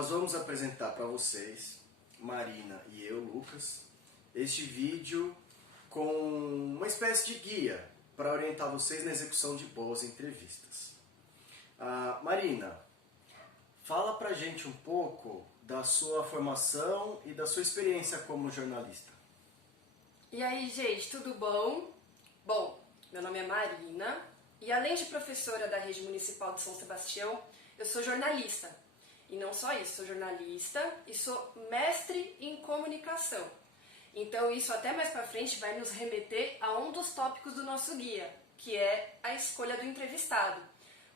nós vamos apresentar para vocês, Marina e eu, Lucas, este vídeo com uma espécie de guia para orientar vocês na execução de boas entrevistas. Marina, fala pra gente um pouco da sua formação e da sua experiência como jornalista. E aí, gente, tudo bom? Bom, meu nome é Marina e além de professora da Rede Municipal de São Sebastião, eu sou jornalista. E não só isso, sou jornalista e sou mestre em comunicação. Então isso até mais pra frente vai nos remeter a um dos tópicos do nosso guia, que é a escolha do entrevistado.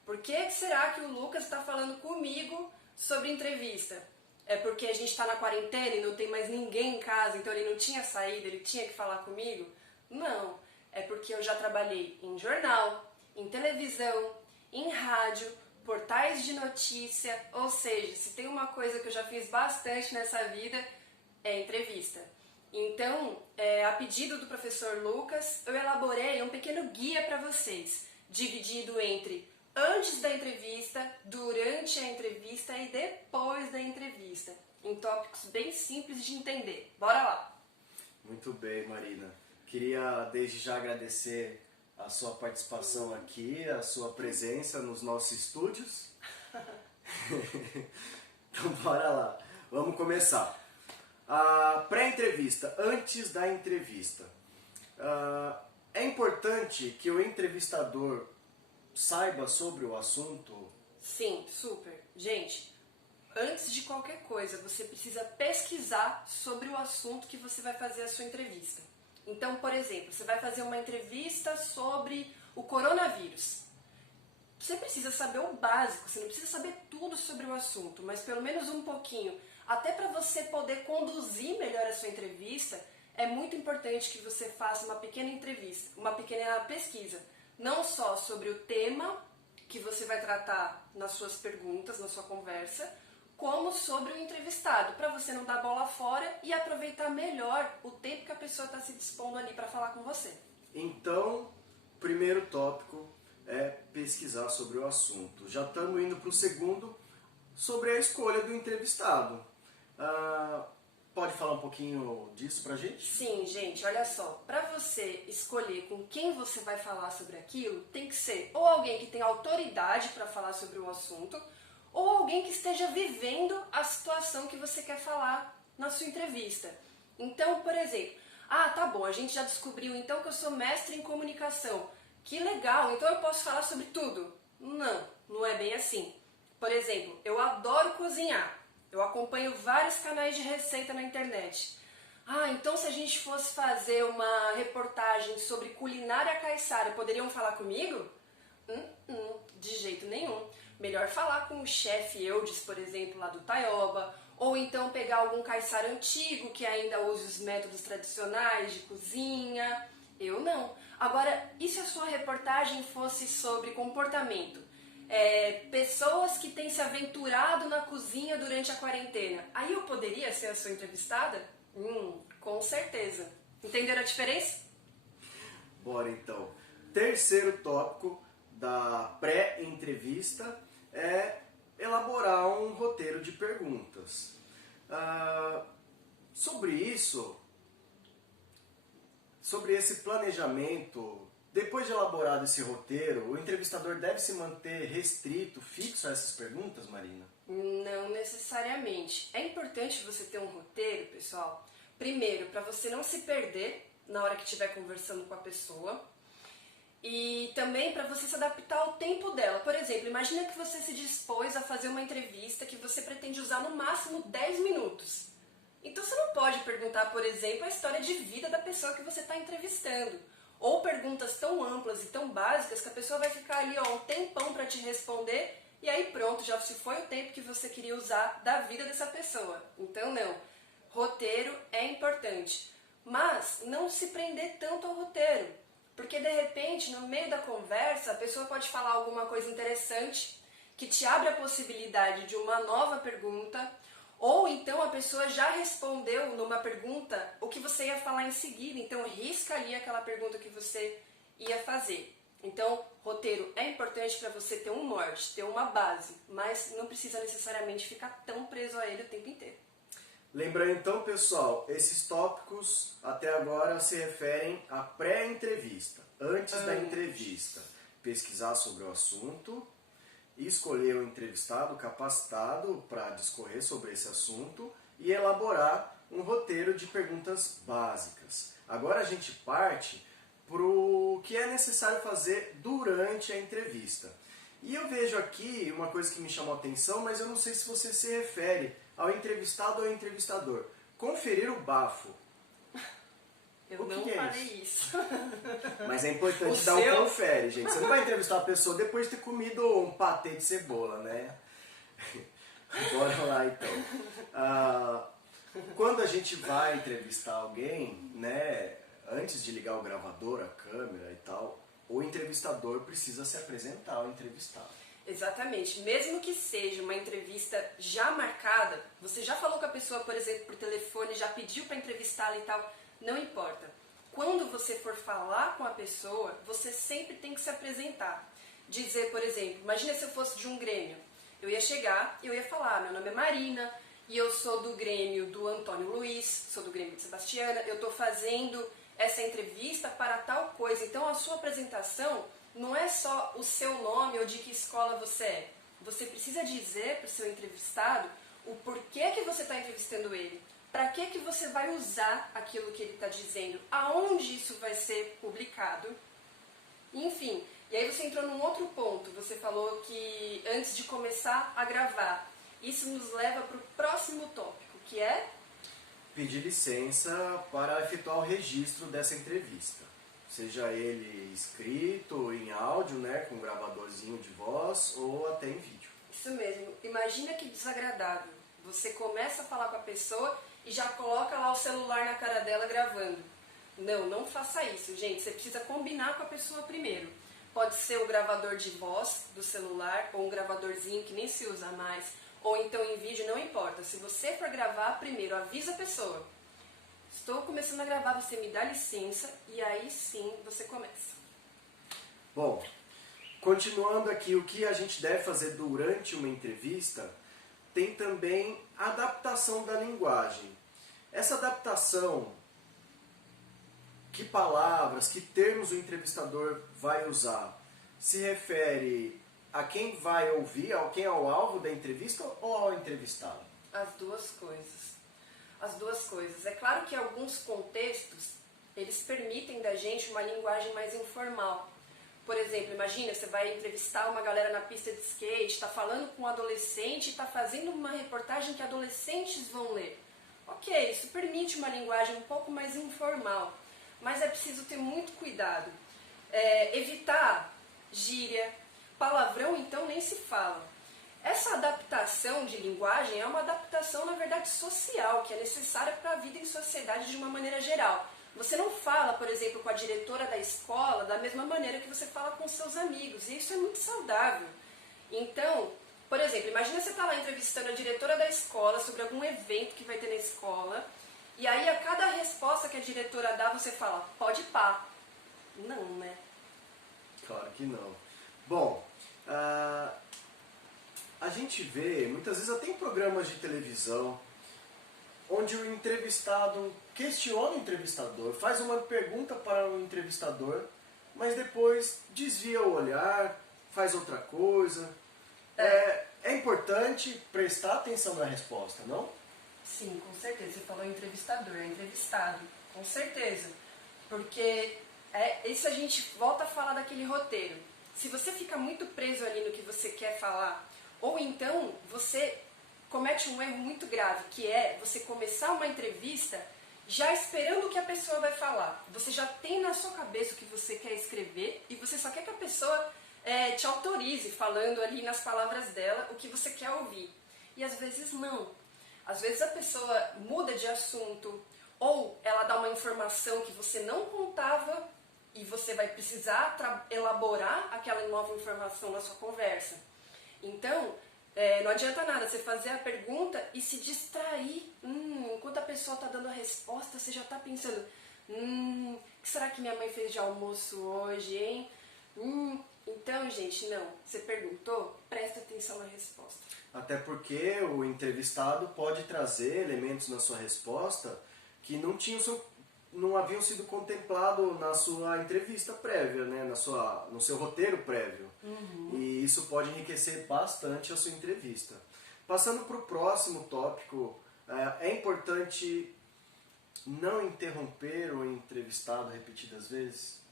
Por que será que o Lucas está falando comigo sobre entrevista? É porque a gente está na quarentena e não tem mais ninguém em casa, então ele não tinha saído, ele tinha que falar comigo? Não, é porque eu já trabalhei em jornal, em televisão, em rádio, portais de notícia, ou seja, se tem uma coisa que eu já fiz bastante nessa vida, é entrevista. Então, a pedido do professor Lucas, eu elaborei um pequeno guia para vocês, dividido entre antes da entrevista, durante a entrevista e depois da entrevista, em tópicos bem simples de entender. Bora lá! Muito bem, Marina. Queria desde já agradecer a sua participação aqui, a sua presença nos nossos estúdios. Então bora lá, vamos começar. A pré-entrevista, antes da entrevista. É importante que o entrevistador saiba sobre o assunto? Sim, super. Gente, antes de qualquer coisa, você precisa pesquisar sobre o assunto que você vai fazer a sua entrevista. Então, por exemplo, você vai fazer uma entrevista sobre o coronavírus. Você precisa saber o básico, você não precisa saber tudo sobre o assunto, mas pelo menos um pouquinho. Até para você poder conduzir melhor a sua entrevista, é muito importante que você faça uma pequena entrevista, uma pequena pesquisa. Não só sobre o tema que você vai tratar nas suas perguntas, na sua conversa, como sobre o entrevistado, para você não dar bola fora e aproveitar melhor o tempo que a pessoa está se dispondo ali para falar com você. Então, primeiro tópico é pesquisar sobre o assunto. Já estamos indo para o segundo, sobre a escolha do entrevistado. Pode falar um pouquinho disso pra gente? Sim, gente, olha só, para você escolher com quem você vai falar sobre aquilo, tem que ser ou alguém que tem autoridade para falar sobre o assunto, ou alguém que esteja vivendo a situação que você quer falar na sua entrevista. Então, por exemplo, tá bom, a gente já descobriu então que eu sou mestre em comunicação. Que legal, então eu posso falar sobre tudo. Não, não é bem assim. Por exemplo, eu adoro cozinhar. Eu acompanho vários canais de receita na internet. Então se a gente fosse fazer uma reportagem sobre culinária caiçara, poderiam falar comigo? De jeito nenhum. Melhor falar com o chefe Eudes, por exemplo, lá do Taioba, ou então pegar algum caiçara antigo que ainda use os métodos tradicionais de cozinha. Eu não. Agora, e se a sua reportagem fosse sobre comportamento? Pessoas que têm se aventurado na cozinha durante a quarentena. Aí eu poderia ser a sua entrevistada? Com certeza. Entenderam a diferença? Bora então. Terceiro tópico da pré-entrevista é elaborar um roteiro de perguntas. Sobre isso, sobre esse planejamento, depois de elaborado esse roteiro, o entrevistador deve se manter restrito, fixo a essas perguntas, Marina? Não necessariamente. É importante você ter um roteiro, pessoal. Primeiro, para você não se perder na hora que estiver conversando com a pessoa. E também para você se adaptar ao tempo dela. Por exemplo, imagina que você se dispôs a fazer uma entrevista que você pretende usar no máximo 10 minutos. Então você não pode perguntar, por exemplo, a história de vida da pessoa que você está entrevistando. Ou perguntas tão amplas e tão básicas que a pessoa vai ficar ali um tempão para te responder e aí pronto, já se foi o tempo que você queria usar da vida dessa pessoa. Então não, roteiro é importante, mas não se prender tanto ao roteiro, porque de repente no meio da conversa a pessoa pode falar alguma coisa interessante que te abre a possibilidade de uma nova pergunta, ou então a pessoa já respondeu numa pergunta o que você ia falar em seguida, então risca ali aquela pergunta que você ia fazer. Então, roteiro é importante para você ter um norte, ter uma base, mas não precisa necessariamente ficar tão preso a ele o tempo inteiro. Lembrando então, pessoal, esses tópicos até agora se referem à pré-entrevista, antes da entrevista. Pesquisar sobre o assunto, escolher o entrevistado capacitado para discorrer sobre esse assunto e elaborar um roteiro de perguntas básicas. Agora a gente parte para o que é necessário fazer durante a entrevista. E eu vejo aqui uma coisa que me chamou a atenção, mas eu não sei se você se refere ao entrevistado ou ao entrevistador. Conferir o bafo. Eu não falei isso. Mas é importante dar um confere, gente. Você não vai entrevistar a pessoa depois de ter comido um patê de cebola, né? Bora lá, então. Quando a gente vai entrevistar alguém, né, antes de ligar o gravador, a câmera e tal, o entrevistador precisa se apresentar ao entrevistado. Exatamente. Mesmo que seja uma entrevista já marcada, você já falou com a pessoa, por exemplo, por telefone, já pediu para entrevistá-la e tal, não importa. Quando você for falar com a pessoa, você sempre tem que se apresentar. Dizer, por exemplo, imagina se eu fosse de um Grêmio. Eu ia chegar e eu ia falar, meu nome é Marina e eu sou do Grêmio do Antônio Luiz, sou do Grêmio de Sebastiana, eu estou fazendo essa entrevista para tal coisa. Então a sua apresentação não é só o seu nome ou de que escola você é. Você precisa dizer para o seu entrevistado o porquê que você está entrevistando ele. Para que você vai usar aquilo que ele está dizendo? Aonde isso vai ser publicado? Enfim, e aí você entrou num outro ponto. Você falou que antes de começar a gravar, isso nos leva para o próximo tópico, que é? Pedir licença para efetuar o registro dessa entrevista. Seja ele escrito, em áudio, né, com um gravadorzinho de voz ou até em vídeo. Isso mesmo. Imagina que desagradável. Você começa a falar com a pessoa e já coloca lá o celular na cara dela gravando. Não, não faça isso, gente. Você precisa combinar com a pessoa primeiro. Pode ser o gravador de voz do celular ou um gravadorzinho que nem se usa mais, ou então em vídeo, não importa. Se você for gravar, primeiro avisa a pessoa. Estou começando a gravar, você me dá licença e aí sim você começa. Bom, continuando aqui, o que a gente deve fazer durante uma entrevista, tem também a adaptação da linguagem. Essa adaptação, que palavras, que termos o entrevistador vai usar, se refere a quem vai ouvir, a quem é o alvo da entrevista ou ao entrevistado? As duas coisas. As duas coisas. É claro que alguns contextos, eles permitem da gente uma linguagem mais informal. Por exemplo, imagina, você vai entrevistar uma galera na pista de skate, está falando com um adolescente, está fazendo uma reportagem que adolescentes vão ler. Ok, isso permite uma linguagem um pouco mais informal, mas é preciso ter muito cuidado. Evitar gíria, palavrão então nem se fala. Essa adaptação de linguagem é uma adaptação, na verdade, social, que é necessária para a vida em sociedade de uma maneira geral. Você não fala, por exemplo, com a diretora da escola da mesma maneira que você fala com seus amigos, e isso é muito saudável. Então, por exemplo, imagina você estar lá entrevistando a diretora da escola sobre algum evento que vai ter na escola, e aí a cada resposta que a diretora dá, você fala, pode pá. Não, né? Claro que não. Bom, a gente vê, muitas vezes até em programas de televisão, onde o entrevistado questiona o entrevistador, faz uma pergunta para o entrevistador, mas depois desvia o olhar, faz outra coisa. É importante prestar atenção na resposta, não? Sim, com certeza. Você falou entrevistador, é entrevistado, com certeza. Porque isso a gente volta a falar daquele roteiro. Se você fica muito preso ali no que você quer falar, ou então você comete um erro muito grave, que é você começar uma entrevista já esperando o que a pessoa vai falar. Você já tem na sua cabeça o que você quer escrever e você só quer que a pessoa te autorize falando ali nas palavras dela o que você quer ouvir. E às vezes não. Às vezes a pessoa muda de assunto ou ela dá uma informação que você não contava e você vai precisar elaborar aquela nova informação na sua conversa. Então, não adianta nada você fazer a pergunta e se distrair. Enquanto a pessoa está dando a resposta, você já está pensando, o que será que minha mãe fez de almoço hoje, hein? Então, gente, não. Você perguntou? Presta atenção na resposta. Até porque o entrevistado pode trazer elementos na sua resposta que não haviam sido contemplados na sua entrevista prévia, né? No seu roteiro prévio. E isso pode enriquecer bastante a sua entrevista. Passando para o próximo tópico, é importante não interromper o entrevistado repetidas vezes?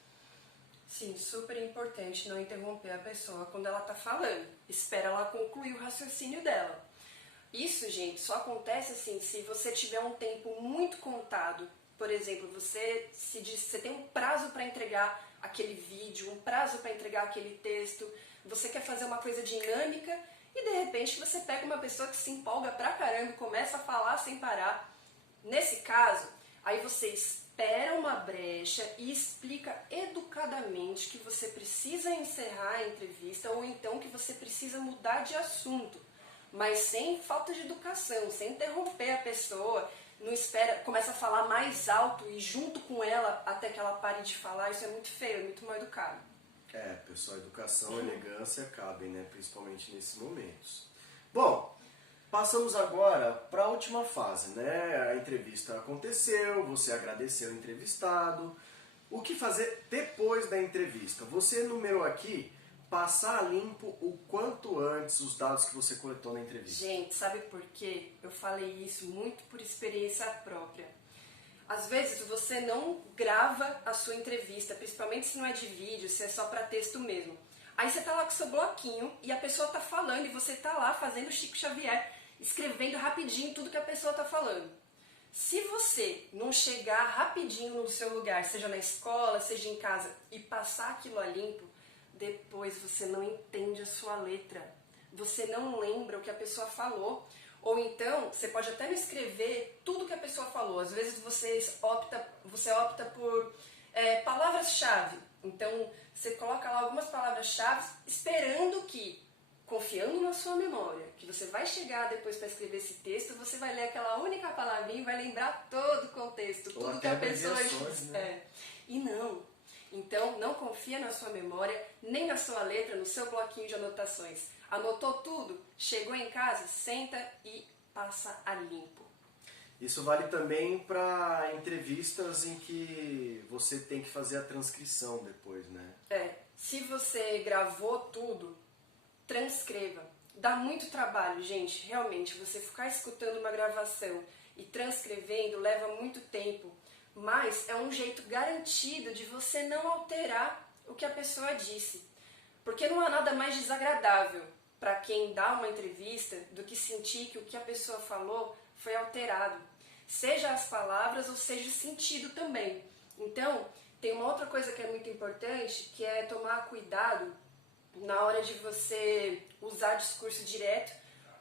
Sim, super importante não interromper a pessoa quando ela está falando. Espera ela concluir o raciocínio dela. Isso, gente, só acontece assim se você tiver um tempo muito contado. Por exemplo, você tem um prazo para entregar aquele vídeo, um prazo para entregar aquele texto, você quer fazer uma coisa dinâmica e de repente você pega uma pessoa que se empolga pra caramba e começa a falar sem parar. Nesse caso, aí você espera uma brecha e explica educadamente que você precisa encerrar a entrevista ou então que você precisa mudar de assunto, mas sem falta de educação, sem interromper a pessoa. Não espera, começa a falar mais alto e junto com ela até que ela pare de falar. Isso é muito feio, é muito mal educado. Pessoal, educação e elegância cabem, né? Principalmente nesses momentos. Bom, passamos agora para a última fase, né? A entrevista aconteceu, você agradeceu o entrevistado. O que fazer depois da entrevista? Você enumerou aqui passar a limpo o quanto antes os dados que você coletou na entrevista. Gente, sabe por quê? Eu falei isso muito por experiência própria. Às vezes você não grava a sua entrevista, principalmente se não é de vídeo, se é só para texto mesmo. Aí você tá lá com seu bloquinho e a pessoa tá falando e você tá lá fazendo Chico Xavier, escrevendo rapidinho tudo que a pessoa tá falando. Se você não chegar rapidinho no seu lugar, seja na escola, seja em casa, e passar aquilo a limpo, depois você não entende a sua letra. Você não lembra o que a pessoa falou. Ou então, você pode até não escrever tudo que a pessoa falou. Às vezes você opta por palavras-chave. Então, você coloca lá algumas palavras-chave esperando que, confiando na sua memória, que você vai chegar depois para escrever esse texto, você vai ler aquela única palavrinha e vai lembrar todo o contexto, tudo que a pessoa disse. Né? E não. Então, não confia na sua memória, nem na sua letra, no seu bloquinho de anotações. Anotou tudo? Chegou em casa, senta e passa a limpo. Isso vale também para entrevistas em que você tem que fazer a transcrição depois, né? Se você gravou tudo, transcreva. Dá muito trabalho, gente, realmente. Você ficar escutando uma gravação e transcrevendo leva muito tempo. Mas é um jeito garantido de você não alterar o que a pessoa disse. Porque não há nada mais desagradável para quem dá uma entrevista do que sentir que o que a pessoa falou foi alterado. Seja as palavras ou seja o sentido também. Então, tem uma outra coisa que é muito importante, que é tomar cuidado na hora de você usar discurso direto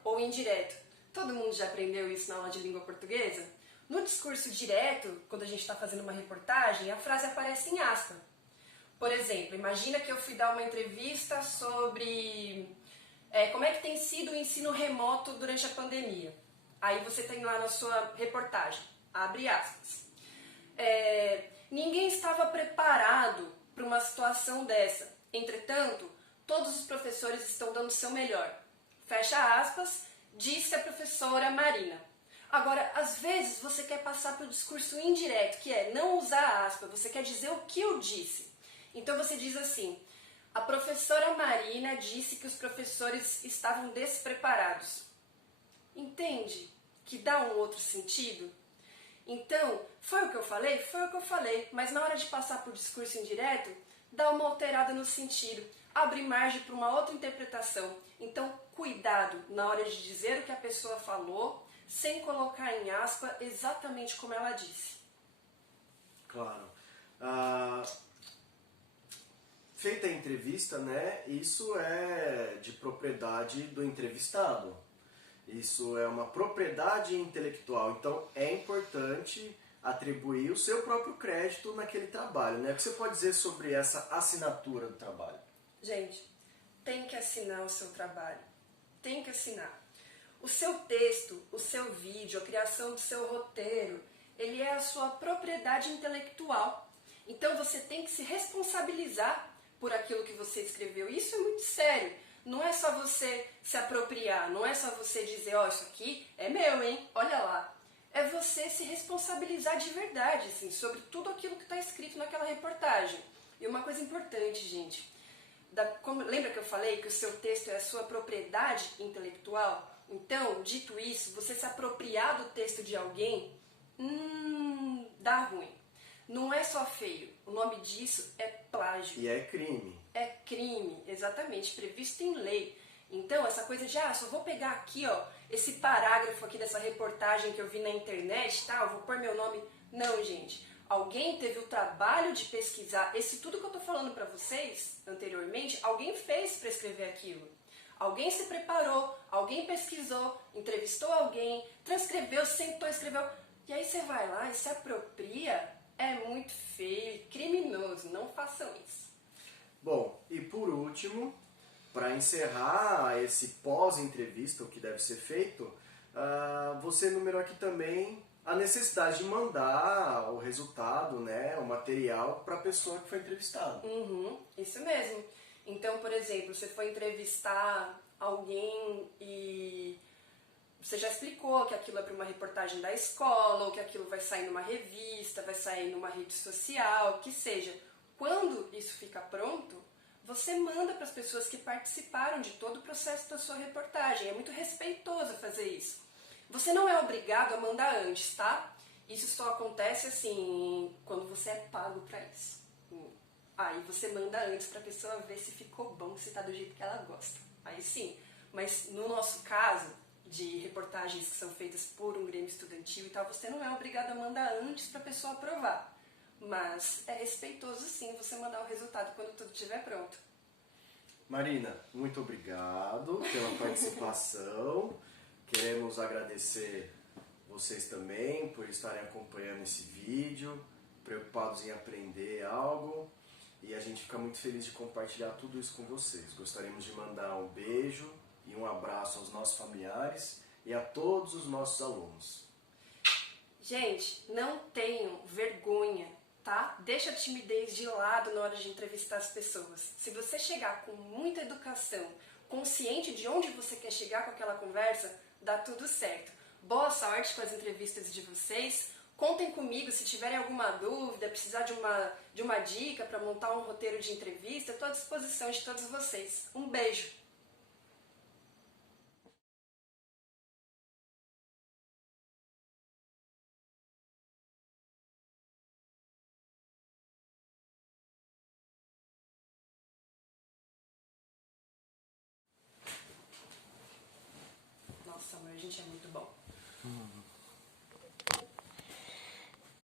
ou indireto. Todo mundo já aprendeu isso na aula de língua portuguesa? No discurso direto, quando a gente está fazendo uma reportagem, a frase aparece em aspa. Por exemplo, imagina que eu fui dar uma entrevista sobre como é que tem sido o ensino remoto durante a pandemia. Aí você tem lá na sua reportagem, abre aspas. Ninguém estava preparado para uma situação dessa. Entretanto, todos os professores estão dando o seu melhor. Fecha aspas, disse a professora Marina. Agora, às vezes você quer passar pelo discurso indireto, que é não usar aspa, você quer dizer o que eu disse. Então você diz assim, a professora Marina disse que os professores estavam despreparados. Entende? Que dá um outro sentido? Então, foi o que eu falei? Foi o que eu falei, mas na hora de passar por discurso indireto, dá uma alterada no sentido, abre margem para uma outra interpretação. Então, cuidado na hora de dizer o que a pessoa falou, sem colocar em aspa exatamente como ela disse. Claro. Feita a entrevista, né? Isso é de propriedade do entrevistado. Isso é uma propriedade intelectual. Então é importante atribuir o seu próprio crédito naquele trabalho, né? O que você pode dizer sobre essa assinatura do trabalho? Gente, tem que assinar o seu trabalho. Tem que assinar. O seu texto, o seu vídeo, a criação do seu roteiro, ele é a sua propriedade intelectual. Então você tem que se responsabilizar por aquilo que você escreveu. Isso é muito sério. Não é só você se apropriar, não é só você dizer, ó, isso aqui é meu, hein? Olha lá. É você se responsabilizar de verdade, assim, sobre tudo aquilo que está escrito naquela reportagem. E uma coisa importante, gente, lembra que eu falei que o seu texto é a sua propriedade intelectual? Então, dito isso, você se apropriar do texto de alguém, dá ruim. Não é só feio, o nome disso é plágio. E é crime. É crime, exatamente, previsto em lei. Então, essa coisa de, só vou pegar aqui, ó, esse parágrafo aqui dessa reportagem que eu vi na internet, tá, eu vou pôr meu nome. Não, gente. Alguém teve o trabalho de pesquisar. Tudo que eu tô falando pra vocês anteriormente, alguém fez pra escrever aquilo. Alguém se preparou, alguém pesquisou, entrevistou alguém, transcreveu, sentou, escreveu. E aí você vai lá e se apropria. É muito feio, criminoso. Não façam isso. Bom, e por último, para encerrar esse pós-entrevista, o que deve ser feito, você enumerou aqui também a necessidade de mandar o resultado, né, o material para a pessoa que foi entrevistada. Isso mesmo. Então, por exemplo, você foi entrevistar alguém e você já explicou que aquilo é para uma reportagem da escola, ou que aquilo vai sair numa revista, vai sair numa rede social, que seja. Quando isso fica pronto, você manda para as pessoas que participaram de todo o processo da sua reportagem. É muito respeitoso fazer isso. Você não é obrigado a mandar antes, tá? Isso só acontece assim, quando você é pago para isso. Aí você manda antes para a pessoa ver se ficou bom, se tá do jeito que ela gosta. Aí sim. Mas no nosso caso, de reportagens que são feitas por um grêmio estudantil e tal, você não é obrigado a mandar antes para a pessoa aprovar. Mas é respeitoso sim você mandar o resultado quando tudo estiver pronto. Marina, muito obrigado pela participação. Queremos agradecer vocês também por estarem acompanhando esse vídeo, preocupados em aprender algo. E a gente fica muito feliz de compartilhar tudo isso com vocês. Gostaríamos de mandar um beijo e um abraço aos nossos familiares e a todos os nossos alunos. Gente, não tenham vergonha, tá? Deixa a timidez de lado na hora de entrevistar as pessoas. Se você chegar com muita educação, consciente de onde você quer chegar com aquela conversa, dá tudo certo. Boa sorte com as entrevistas de vocês. Contem comigo se tiverem alguma dúvida, precisar de uma dica para montar um roteiro de entrevista. Estou à disposição de todos vocês. Um beijo! Nossa, amor, a gente é muito bom.